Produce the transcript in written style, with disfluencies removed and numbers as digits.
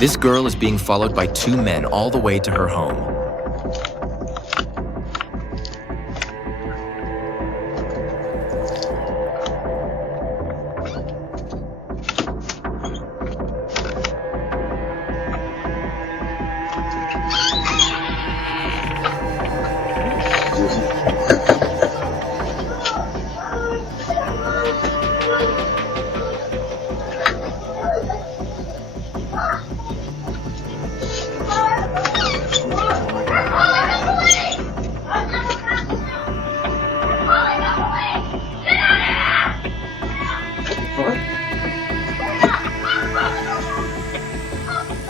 This girl is being followed by two men all the way to her home.